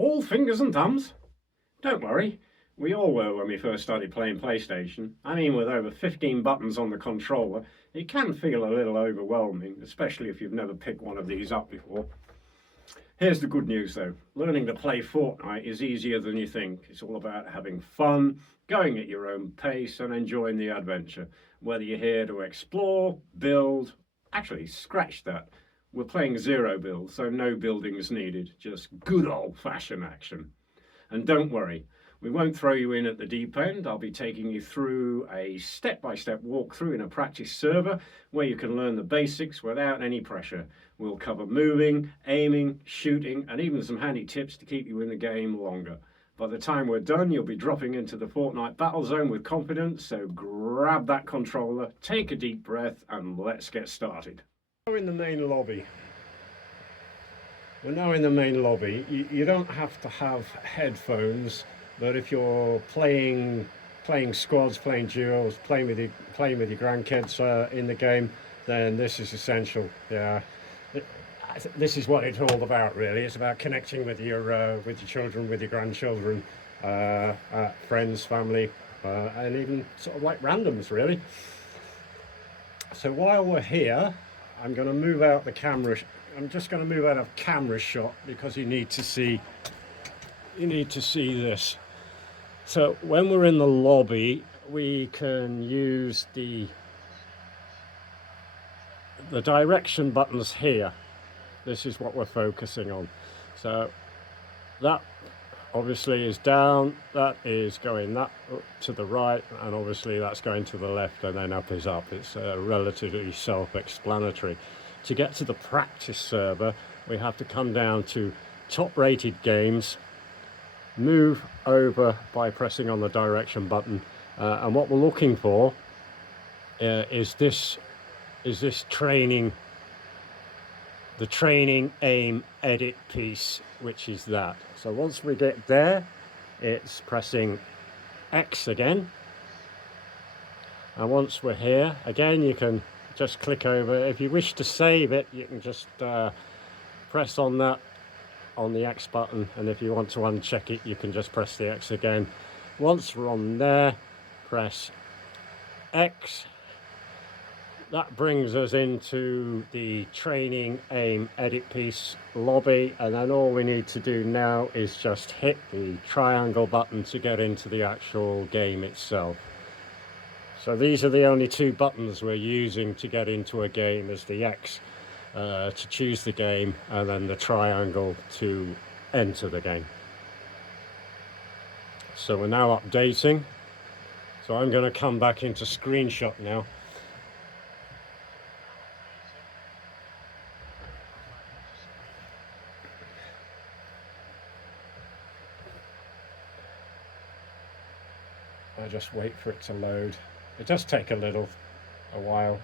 All fingers and thumbs? Don't worry, we all were when we first started playing PlayStation. I mean, with over 15 buttons on the controller, it can feel a little overwhelming, especially if you've never picked one of these up before. Here's the good news though, learning to play Fortnite is easier than you think. It's all about having fun, going at your own pace and enjoying the adventure. Whether you're here to explore, build, actually scratch that. We're playing zero build, so no building is needed, just good old-fashioned action. And don't worry, we won't throw you in at the deep end. I'll be taking you through a step-by-step walkthrough in a practice server where you can learn the basics without any pressure. We'll cover moving, aiming, shooting, and even some handy tips to keep you in the game longer. By the time we're done, you'll be dropping into the Fortnite battle zone with confidence, so grab that controller, take a deep breath, and let's get started. We're in the main lobby. We're now in the main lobby. You don't have to have headphones, but if you're playing squads, playing duos, playing with your grandkids in the game, then this is essential. Yeah, this is what it's all about, really. It's about connecting with your children, with your grandchildren, friends, family, and even sort of like randoms, really. So while we're here, I'm going to move out the camera. I'm just going to move out of camera shot because you need to see this. So when we're in the lobby, we can use the direction buttons here. This is what we're focusing on. So that obviously is down, that is going that up to the right, and obviously that's going to the left, and then up is up. It's relatively self-explanatory. To get to the practice server, we have to come down to top rated games, move over by pressing on the direction button, and what we're looking for is this training, the training aim edit piece, which is that. So once we get there, it's pressing X again, and once we're here again, you can just click over. If you wish to save it, you can just press on that, on the X button, and if you want to uncheck it, you can just press the X again. Once we're on there, press X. That brings us into the training aim edit piece lobby, and then all we need to do now is just hit the triangle button to get into the actual game itself. So these are the only two buttons we're using to get into a game, is the X to choose the game, and then the triangle to enter the game. So we're now updating. So I'm going to come back into screenshot now. I just wait for it to load. It does take a while.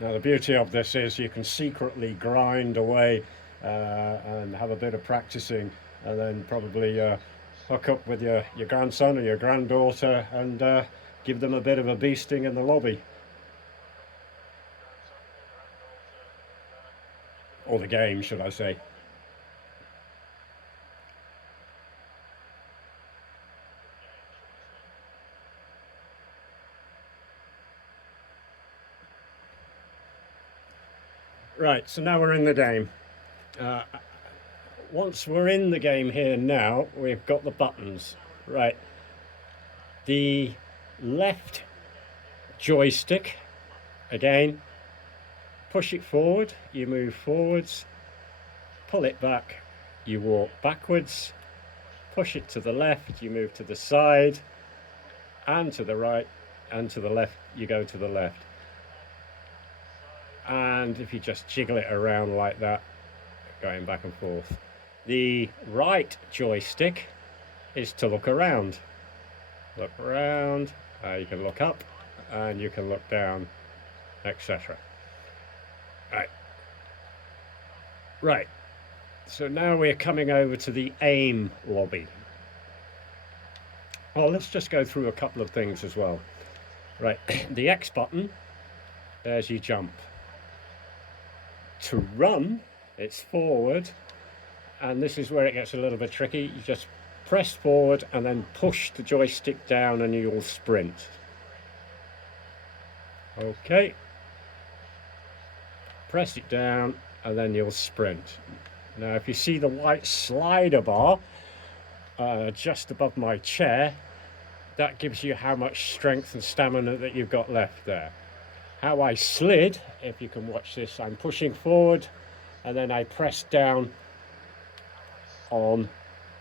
Now the beauty of this is you can secretly grind away and have a bit of practicing, and then probably hook up with your grandson or your granddaughter and give them a bit of a beasting in the lobby. Or the game, should I say. Right, so now we're in the game. Once we're in the game here now, we've got the buttons. Right, the left joystick, again, push it forward, you move forwards, pull it back, you walk backwards, push it to the left, you move to the side, and to the right, and to the left, you go to the left. And if you just jiggle it around like that, going back and forth. The right joystick is to look around. Look around, you can look up and you can look down, etc. Right, so now we're coming over to the aim lobby. Well, let's just go through a couple of things as well. Right, the X button, there's your jump. To run, it's forward, and this is where it gets a little bit tricky. You just press forward and then push the joystick down and you'll sprint. Okay, press it down and then you'll sprint. Now if you see the white slider bar just above my chair, that gives you how much strength and stamina that you've got left there. How I slid, if you can watch this, I'm pushing forward and then I press down on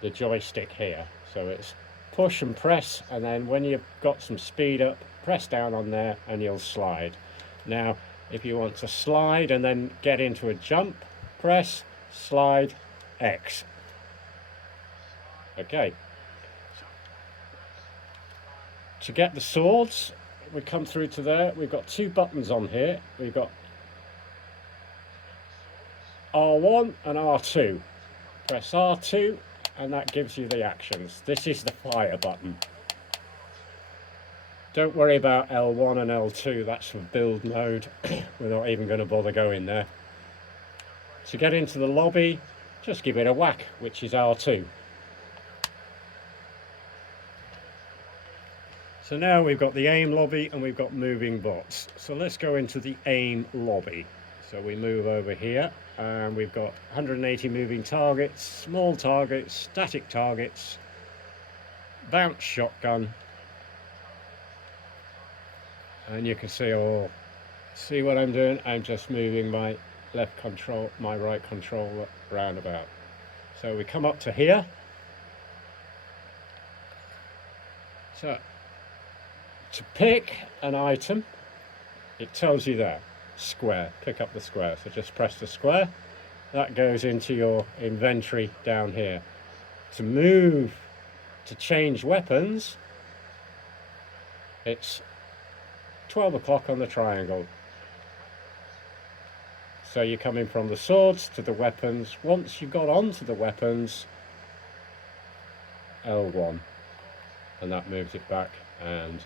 the joystick here. So it's push and press, and then when you've got some speed up, press down on there and you'll slide. Now if you want to slide and then get into a jump, press slide X. Okay. To get the swords, we come through to there. We've got two buttons on here. We've got R1 and R2. Press R2 and that gives you the actions. This is the fire button. Don't worry about L1 and L2, that's for build mode. We're not even going to bother going there. To get into the lobby, just give it a whack, which is R2. So now we've got the aim lobby and we've got moving bots. So let's go into the aim lobby. So we move over here and we've got 180 moving targets, small targets, static targets, bounce shotgun. And you can see see what I'm doing? I'm just moving my left control, my right controller round about. So we come up to here. So to pick an item, it tells you there, square, pick up the square. So just press the square, that goes into your inventory down here. To move, to change weapons, it's 12 o'clock on the triangle. So you're coming from the swords to the weapons. Once you've got onto the weapons, L1, and that moves it back, and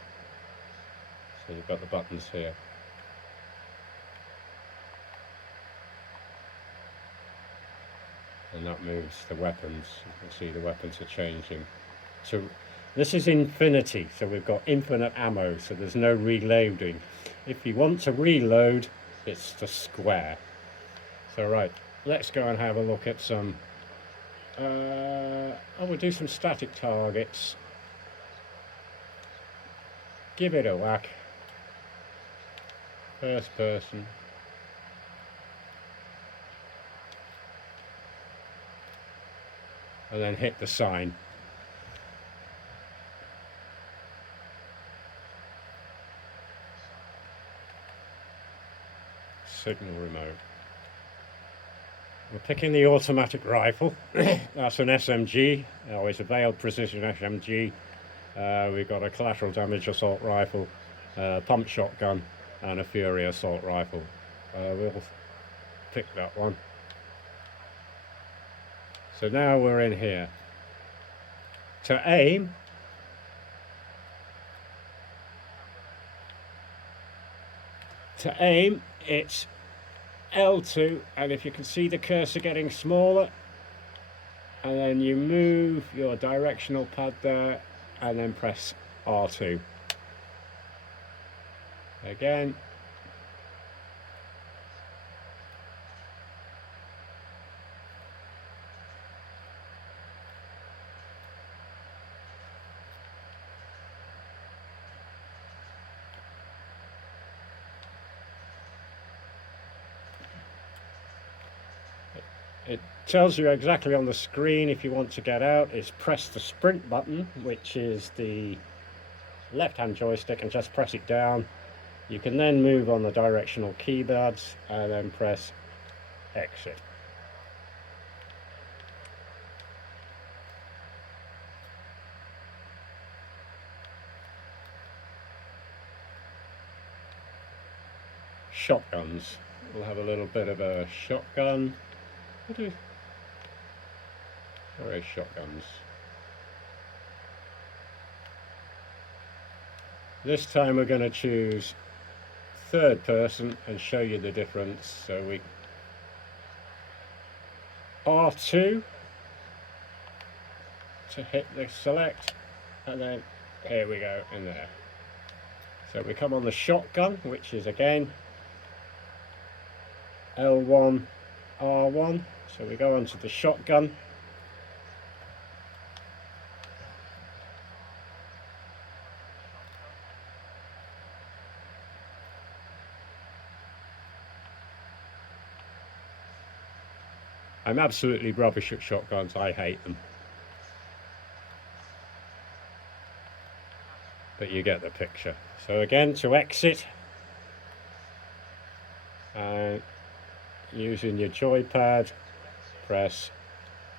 so you've got the buttons here. And that moves the weapons. You can see the weapons are changing. So this is infinity, so we've got infinite ammo, so there's no reloading. If you want to reload, it's the square. So right, let's go and have a look at some, we'll do some static targets. Give it a whack. First person. And then hit the sign. Signal remote. We're picking the automatic rifle. That's an SMG, it's a veiled precision SMG. We've got a collateral damage assault rifle, pump shotgun, and a Fury assault rifle. We'll pick that one. So now we're in here. To aim, it's L2, and if you can see the cursor getting smaller, and then you move your directional pad there and then press R2 again. It tells you exactly on the screen. If you want to get out, is press the sprint button, which is the left hand joystick, and just press it down. You can then move on the directional keypads and then press exit. Shotguns. We'll have a little bit of a shotgun. There are shotguns. This time we're going to choose third person and show you the difference. So R2 to hit the select, and then here we go in there. So we come on the shotgun, which is again L1, R1. So we go onto the shotgun. I'm absolutely rubbish at shotguns, I hate them. But you get the picture. So again, to exit, and using your joypad, press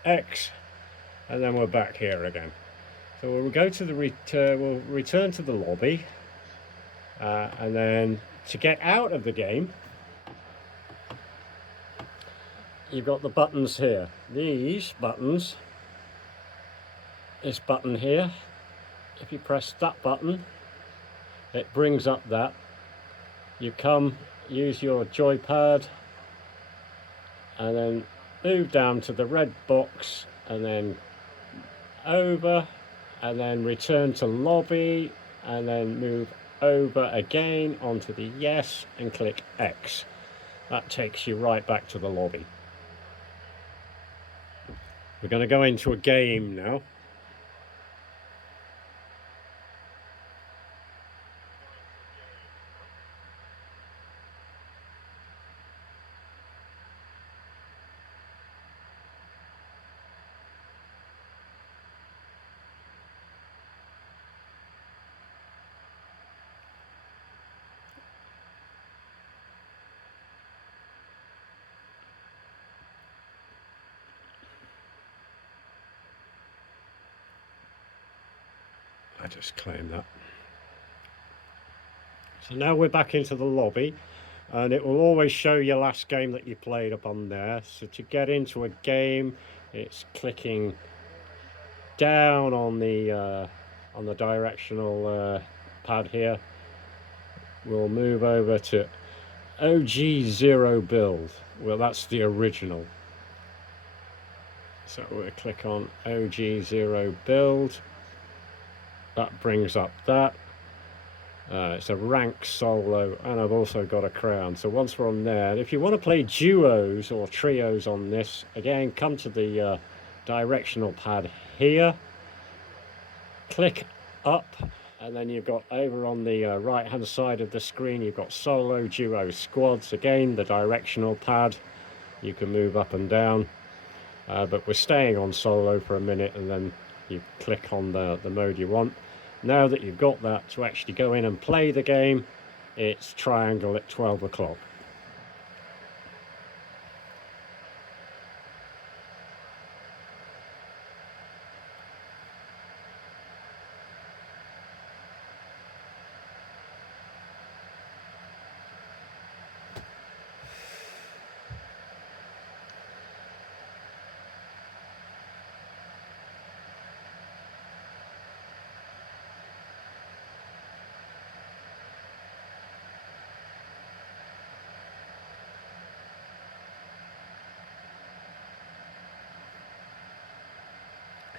X, and then we're back here again. So we'll go to the we'll return to the lobby, and then to get out of the game, you've got the buttons here. These buttons, this button here, if you press that button, it brings up that. You come, use your joypad, and then move down to the red box, and then over, and then return to lobby, and then move over again onto the yes, and click X. That takes you right back to the lobby. We're going to go into a game now. I just claimed that. So now we're back into the lobby, and it will always show your last game that you played up on there. So to get into a game, it's clicking down on the directional pad here. We'll move over to OG0 build. Well, that's the original. So we'll click on OG0 build. That brings up that. It's a rank solo, and I've also got a crown. So once we're on there, if you want to play duos or trios on this, again, come to the directional pad here, click up, and then you've got over on the right hand side of the screen, you've got solo, duo, squads. Again, the directional pad, you can move up and down, but we're staying on solo for a minute, and then you click on the mode you want. Now that you've got that, to actually go in and play the game, it's triangle at 12 o'clock.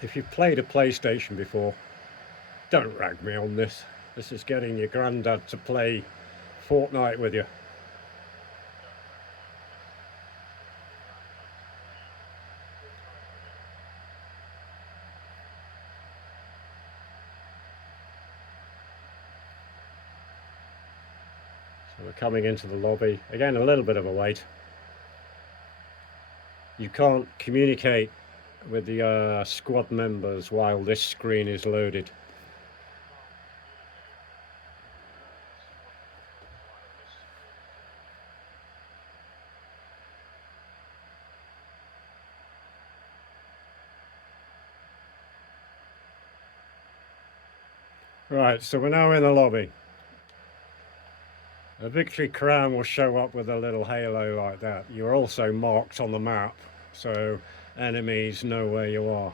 If you've played a PlayStation before, don't rag me on this. This is getting your granddad to play Fortnite with you. So we're coming into the lobby. Again, a little bit of a wait. You can't communicate with the squad members while this screen is loaded. Right, so we're now in the lobby. A victory crown will show up with a little halo like that. You're also marked on the map, so enemies know where you are.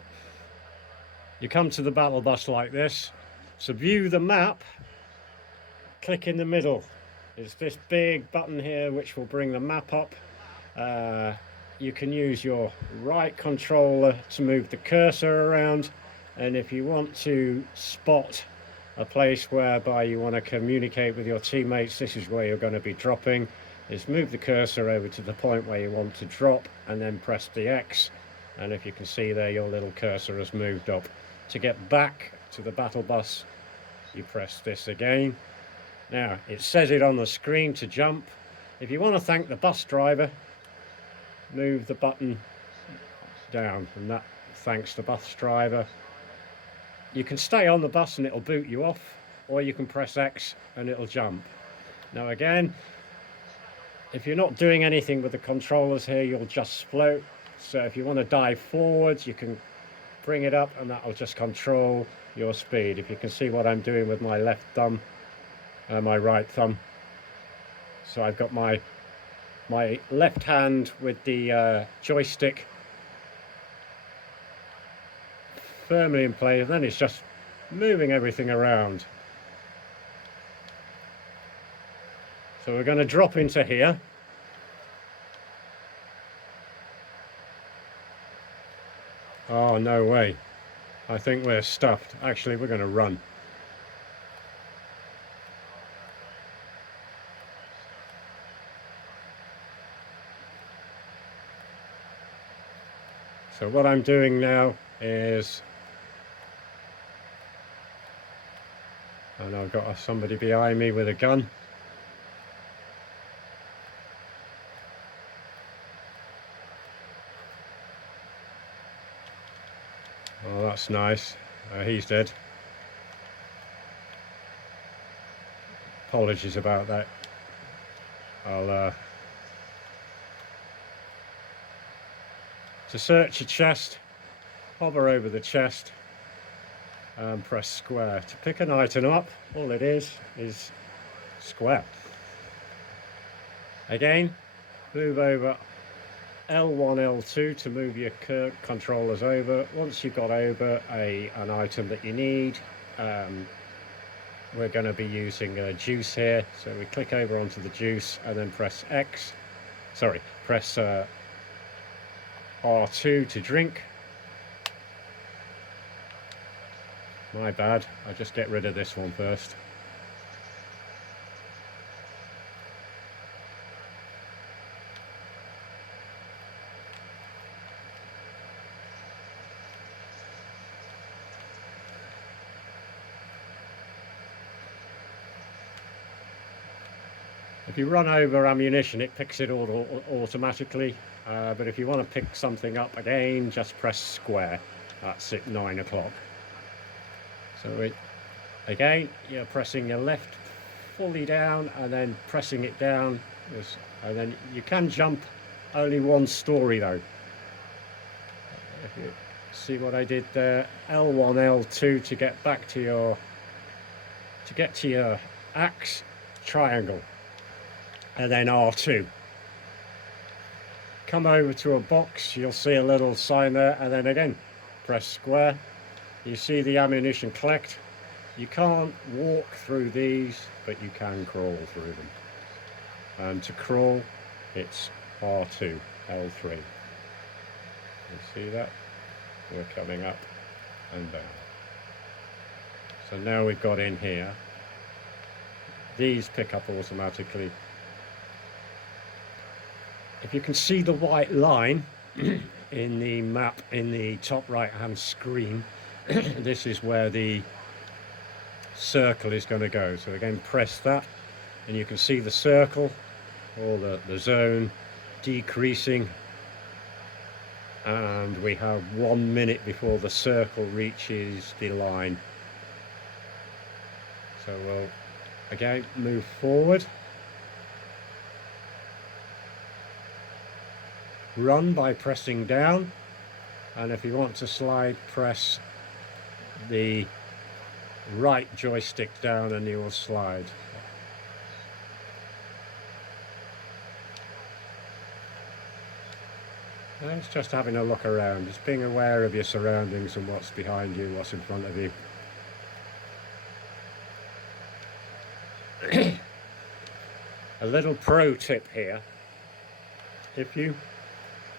You come to the battle bus like this. To view the map, click in the middle. It's this big button here which will bring the map up. you can use your right controller to move the cursor around, and if you want to spot a place whereby you want to communicate with your teammates, this is where you're going to be dropping, is move the cursor over to the point where you want to drop and then press the X, and if you can see there, your little cursor has moved up. To get back to the battle bus, you press this again. Now it says it on the screen to jump. If you want to thank the bus driver, move the button down, and that thanks the bus driver. You can stay on the bus and it'll boot you off, or you can press X and it'll jump. Now again, if you're not doing anything with the controllers here, you'll just float. So if you want to dive forwards, you can bring it up and that'll just control your speed. If you can see what I'm doing with my left thumb and my right thumb. So I've got my left hand with the joystick firmly in place, and then it's just moving everything around. So we're going to drop into here. Oh, no way. I think we're stuffed. Actually, we're going to run. So what I'm doing now is, and I've got somebody behind me with a gun. Oh, that's nice. He's dead. Apologies about that. I'll to search your chest, hover over the chest and press square. To pick an item up, all it is square. Again, move over L1, L2 to move your controllers over. Once you've got over an item that you need, we're going to be using juice here. So we click over onto the juice and then press X. Sorry, press R2 to drink. My bad, I'll just get rid of this one first. If you run over ammunition, it picks it automatically, but if you want to pick something up again, just press square. That's at 9 o'clock. So again, you're pressing your left fully down and then pressing it down, and then you can jump only one story though. If you see what I did there, L1, L2 to get back to your axe, triangle. And then R2. Come over to a box, you'll see a little sign there, and then again, press square. You see the ammunition collect. You can't walk through these, but you can crawl through them. And to crawl, it's R2, L3. You see that? We're coming up and down. So now we've got in here. These pick up automatically. If you can see the white line in the map in the top right hand screen, this is where the circle is going to go. So again, press that and you can see the circle or the zone decreasing, and we have 1 minute before the circle reaches the line. So we'll again move forward. Run by pressing down, and if you want to slide, press the right joystick down and you will slide. And it's just having a look around, just being aware of your surroundings and what's behind you, what's in front of you. A little pro tip here: if you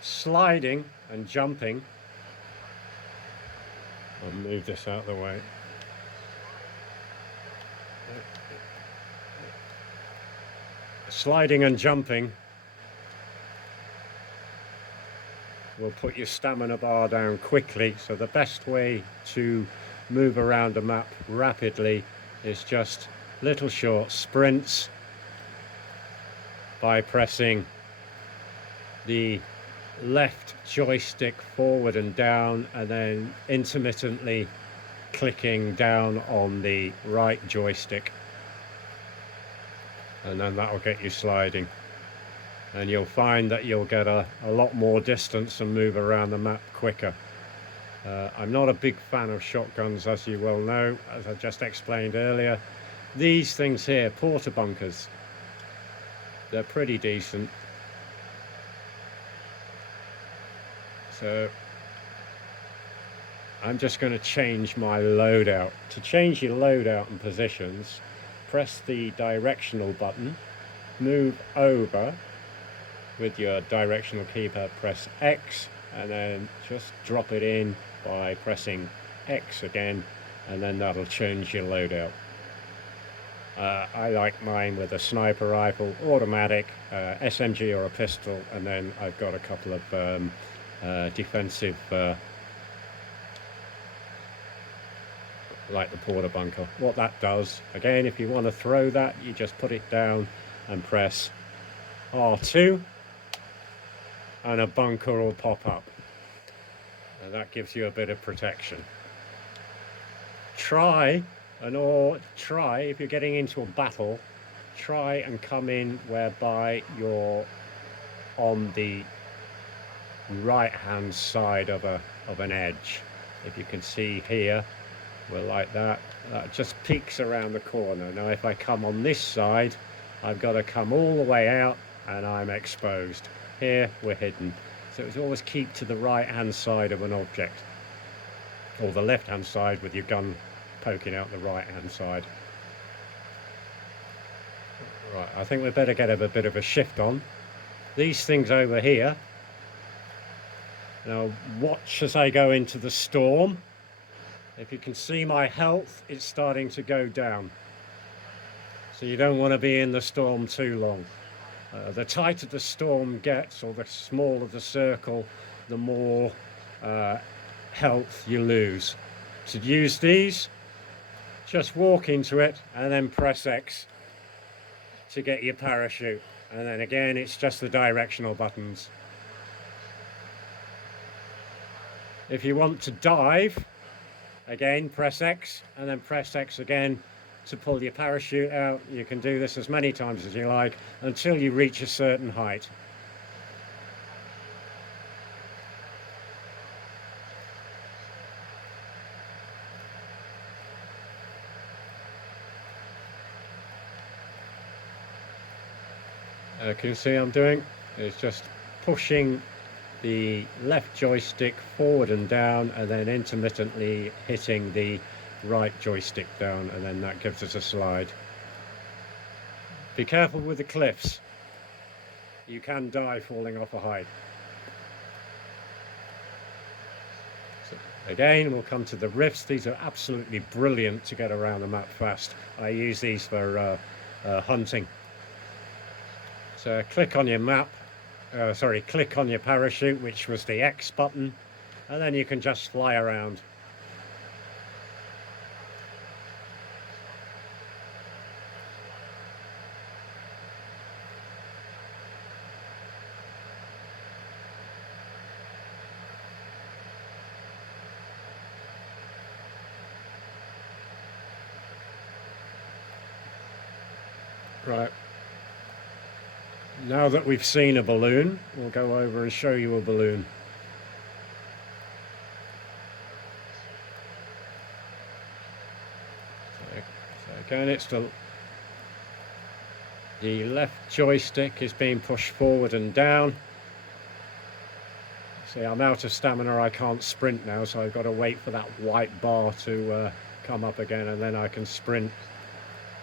sliding and jumping. I'll move this out of the way. Sliding and jumping will put your stamina bar down quickly, so the best way to move around a map rapidly is just little short sprints by pressing the left joystick forward and down, and then intermittently clicking down on the right joystick, and then that'll get you sliding, and you'll find that you'll get a lot more distance and move around the map quicker. I'm not a big fan of shotguns, as you well know, as I just explained earlier. These things here, porta bunkers, they're pretty decent. So I'm just going to change my loadout. To change your loadout and positions, press the directional button, move over with your directional keypad, press X, and then just drop it in by pressing X again, and then that'll change your loadout. I like mine with a sniper rifle, automatic, SMG or a pistol, and then I've got a couple of defensive, like the porta bunker. What that does, again, if you want to throw that, you just put it down and press R2, and a bunker will pop up, and that gives you a bit of protection. Try if you're getting into a battle, try and come in whereby you're on the right hand side of an edge. If you can see here, we're like that. That just peeks around the corner. Now if I come on this side, I've got to come all the way out and I'm exposed. Here we're hidden. So it's always keep to the right hand side of an object, or the left hand side with your gun poking out the right hand side. Right, I think we'd better get a bit of a shift on. These things over here, now watch as I go into the storm. If you can see my health, it's starting to go down. So you don't want to be in the storm too long. The tighter the storm gets, or the smaller the circle, the more health you lose. To use these, just walk into it and then press X to get your parachute. And then again, it's just the directional buttons. If you want to dive, again, press X and then press X again to pull your parachute out. You can do this as many times as you like until you reach a certain height. Can you see I'm doing? It's just pushing the left joystick forward and down, and then intermittently hitting the right joystick down, and then that gives us a slide. Be careful with the cliffs. You can die falling off a height. So again, we'll come to the rifts. These are absolutely brilliant to get around the map fast. I use these for hunting. So click on your map, click on your parachute, which was the X button, and then you can just fly around. Right. Now that we've seen a balloon, we'll go over and show you a balloon. So again, it's the left joystick is being pushed forward and down. See, I'm out of stamina, I can't sprint now, so I've got to wait for that white bar to come up again, and then I can sprint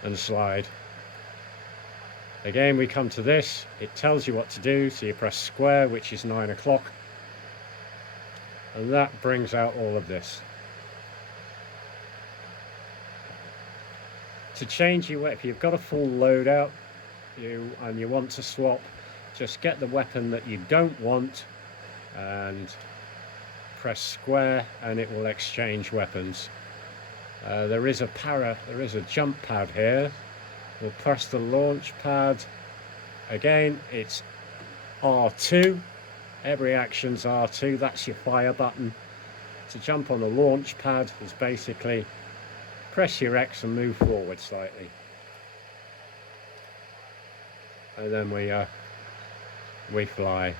and slide. Again, we come to this, it tells you what to do, so you press square, which is 9 o'clock, and that brings out all of this. To change your weapon, if you've got a full loadout and you want to swap, just get the weapon that you don't want and press square and it will exchange weapons. There is a jump pad here. We'll press the launch pad. Again, it's R2. Every action's R2. That's your fire button. To jump on the launch pad is basically press your X and move forward slightly. And then we fly.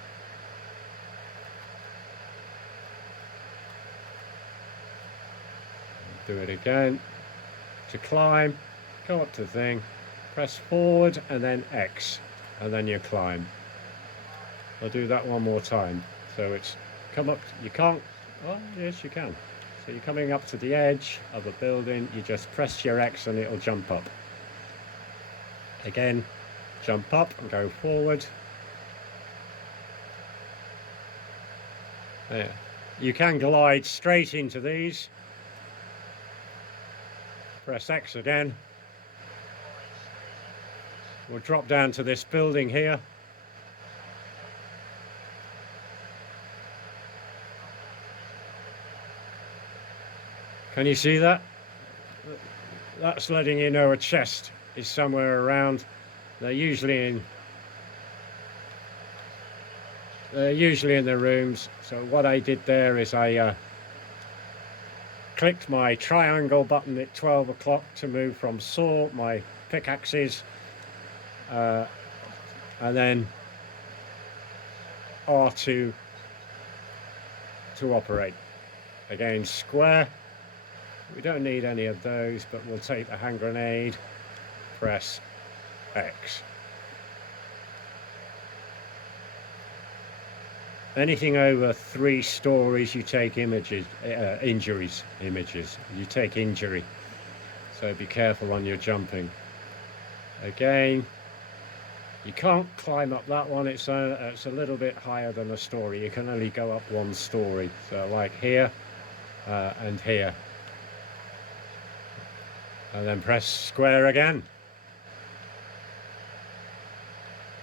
Do it again. To climb, go up to the thing, press forward and then X, and then you climb. I'll do that one more time. So it's come up, you can't, oh yes you can. So you're coming up to the edge of a building, you just press your X and it'll jump up. Again, jump up and go forward. There. You can glide straight into these. Press X again. We'll drop down to this building here. Can you see that? That's letting you know a chest is somewhere around. They're usually in the rooms. So what I did there is I clicked my triangle button at 12 o'clock to move from sword, my pickaxes, and then R2 to operate. Again, square. We don't need any of those, but we'll take the hand grenade, press X. Anything over 3 stories, you take injuries. You take injury. So be careful on your jumping. Again, you can't climb up that one. It's a little bit higher than a story. You can only go up 1 story. So like here and here. And then press square again.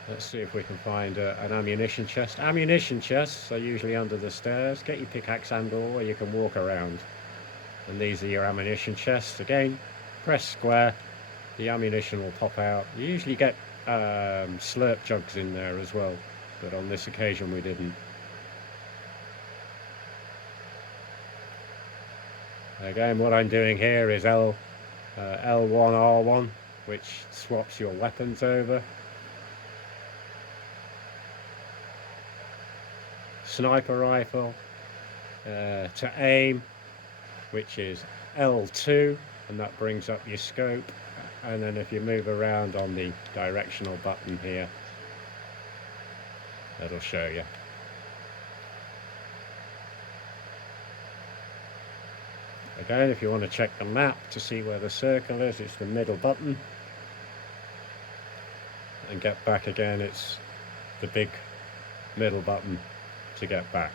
Let's see if we can find an ammunition chest. Ammunition chests are usually under the stairs. Get your pickaxe handle or you can walk around. And these are your ammunition chests. Again, press square. The ammunition will pop out. You usually get slurp jugs in there as well. But on this occasion we didn't. Again, what I'm doing here is L1, R1, which swaps your weapons over. Sniper rifle, to aim, which is L2, and that brings up your scope. And then if you move around on the directional button here, that'll show you. Again, if you want to check the map to see where the circle is, it's the middle button. And get back again, it's the big middle button to get back.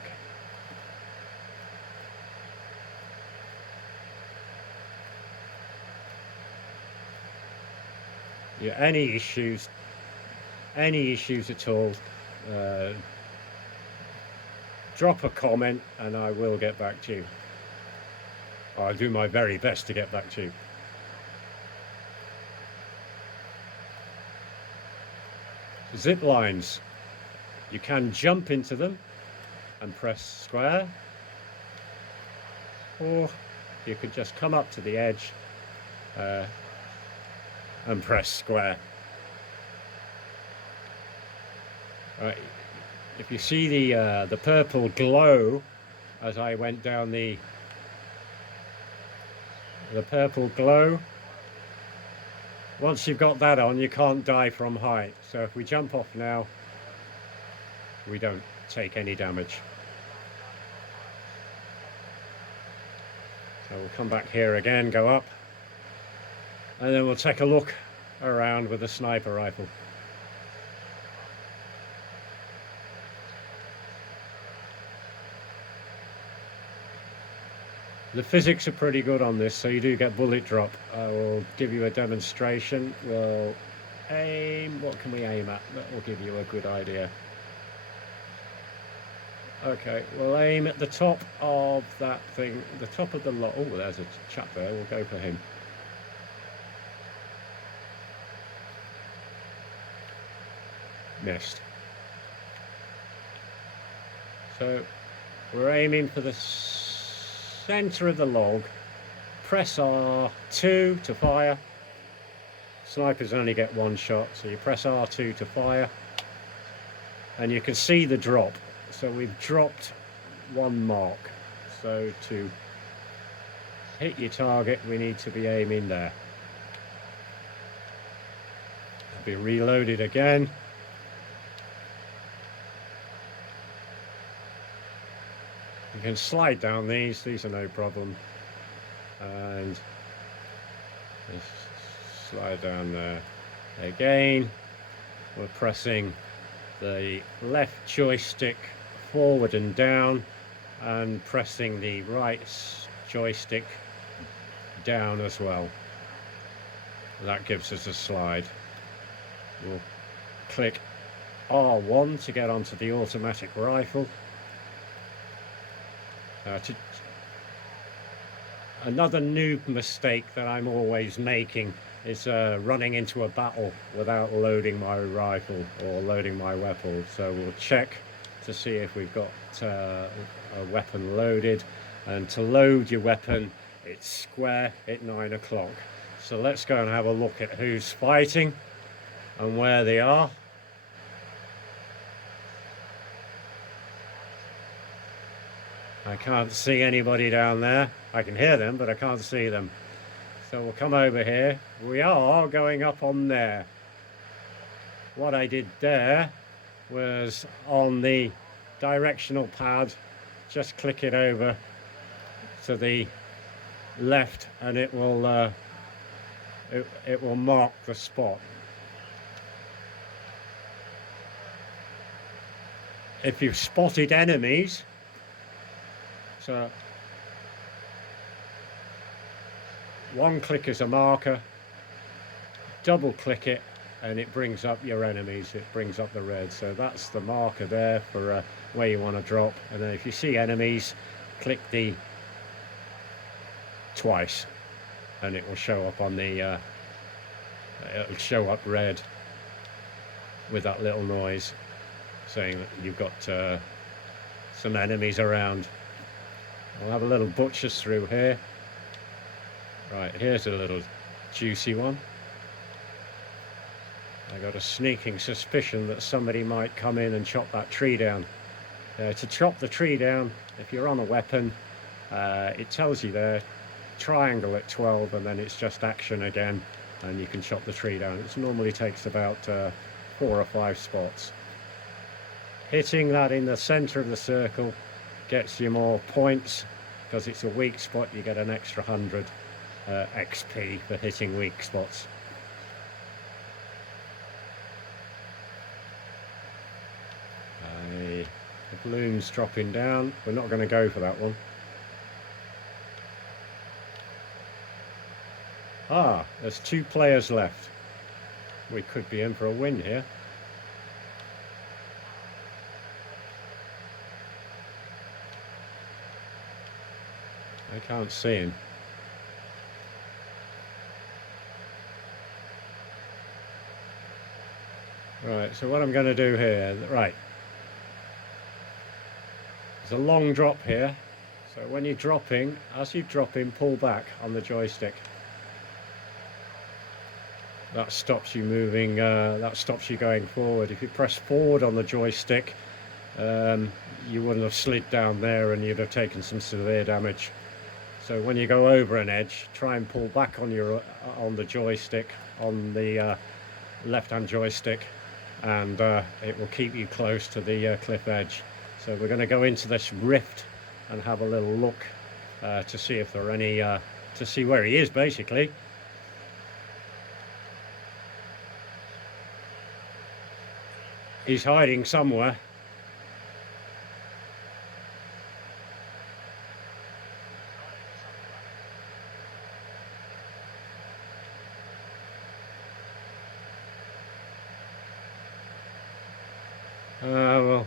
Yeah, any issues at all, drop a comment and I will get back to you. I'll do my very best to get back to you. Zip lines. You can jump into them and press square, or you could just come up to the edge and press square. Right. If you see the purple glow as I went down the purple glow, once you've got that on, you can't die from height. So if we jump off now, we don't take any damage. So we'll come back here again, go up, and then we'll take a look around with the sniper rifle. The physics are pretty good on this, so you do get bullet drop. I will give you a demonstration. We'll aim. What can we aim at? That will give you a good idea. Okay, we'll aim at the top of that thing, the top of the lot. Oh, there's a chap there. We'll go for him. Missed. So we're aiming for the center of the log. Press R2 to fire. Snipers only get one shot, so you press R2 to fire, and you can see the drop. So we've dropped one mark. So to hit your target, we need to be aiming there. It'll be reloaded again. You can slide down these are no problem. And just slide down there. Again, we're pressing the left joystick forward and down, and pressing the right joystick down as well. That gives us a slide. We'll click R1 to get onto the automatic rifle. Another noob mistake that I'm always making is running into a battle without loading my rifle or loading my weapon. So we'll check to see if we've got a weapon loaded, and to load your weapon it's square at 9 o'clock. So let's go and have a look at who's fighting and where they are. I can't see anybody down there. I can hear them, but I can't see them. So we'll come over here. We are going up on there. What I did there was on the directional pad, just click it over to the left, and it will mark the spot. If you've spotted enemies, so one click is a marker, double click it, and it brings up your enemies. It brings up the red. So that's the marker there for where you want to drop. And then if you see enemies, click the twice, and it will show up on the it'll show up red with that little noise saying that you've got some enemies around. I'll have a little butcher's through here. Right, here's a little juicy one. I got a sneaking suspicion that somebody might come in and chop that tree down. To chop the tree down, if you're on a weapon, it tells you there, triangle at 12, and then it's just action again, and you can chop the tree down. It normally takes about 4 or 5 spots. Hitting that in the center of the circle gets you more points, because it's a weak spot. You get an extra 100 XP for hitting weak spots. The balloon's dropping down. We're not going to go for that one. There's 2 players left. We could be in for a win here. I can't see him. Right, so what I'm going to do here, right, there's a long drop here. So when you're dropping, as you're dropping, pull back on the joystick. That stops you moving, that stops you going forward. If you press forward on the joystick, you wouldn't have slid down there and you'd have taken some severe damage. So when you go over an edge, try and pull back on the joystick, on the left-hand joystick, and it will keep you close to the cliff edge. So we're going to go into this rift and have a little look to see if there are any, to see where he is, basically. He's hiding somewhere. Well,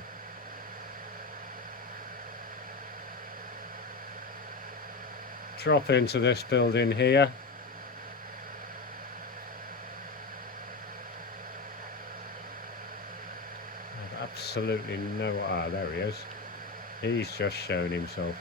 drop into this building here. I've absolutely no... there he is. He's just shown himself.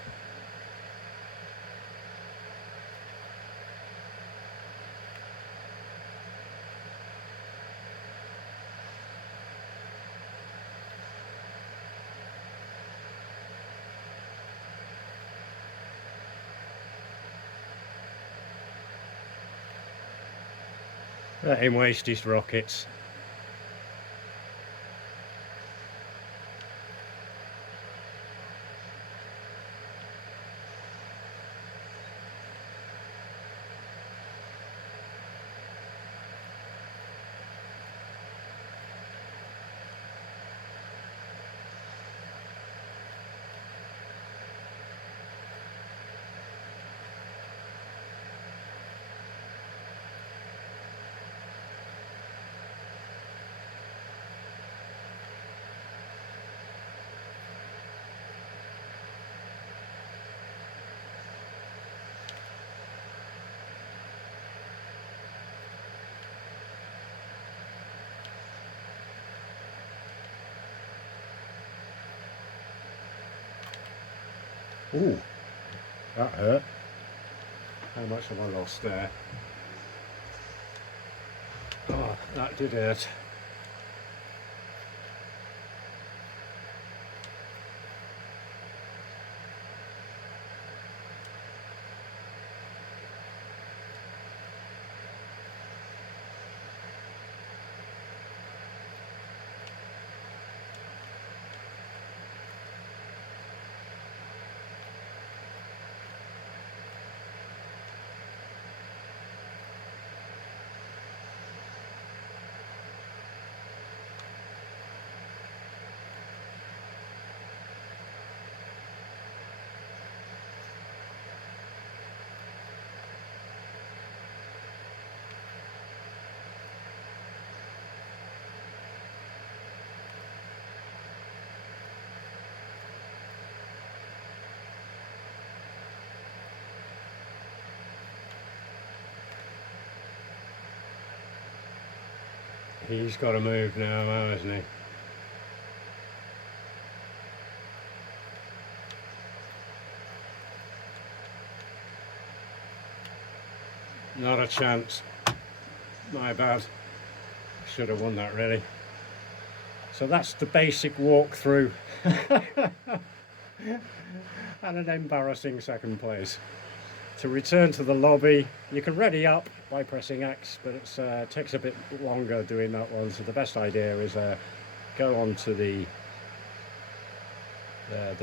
Let him waste his rockets. Ooh, that hurt. How much have I lost there? Oh, that did hurt. He's got to move now, hasn't he? Not a chance. My bad. Should have won that really. So that's the basic walkthrough. And an embarrassing second place. To return to the lobby, you can ready up by pressing X, but it takes a bit longer doing that one. So the best idea is go on to the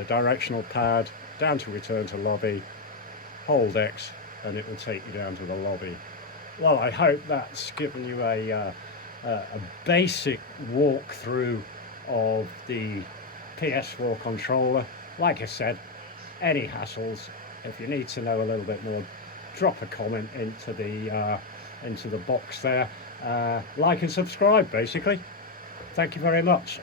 directional pad, down to return to lobby, hold X, and it will take you down to the lobby. Well, I hope that's given you a basic walkthrough of the PS4 controller. Like I said, any hassles, if you need to know a little bit more, drop a comment into the box there. Like and subscribe, basically. Thank you very much.